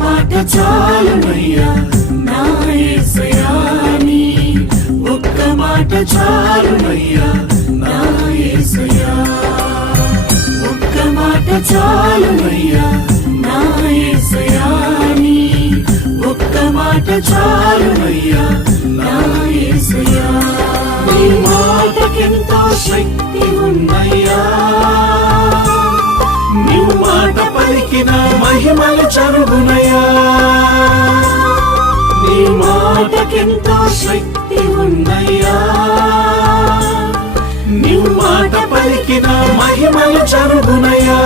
మాట చాలునయ్యా నా యేసయ్యా నీ ఒక్క మాట చాలునయ్యా నా యేసయ్యా ఒక్క మాట చాలునయ్యా నా యేసయ్యా నీ ఒక్క మాట చాలునయ్యా నా యేసయ్యా నీ మాటకెంతో శక్తి ఉన్నయ్యా నీవు మాట పలికిన మహిమలు జరుగునయ్యా నీ మాటకెంతో శక్తి ఉన్నయ్యా నీవు మాట పలికిన మహిమలు జరుగునయ్యా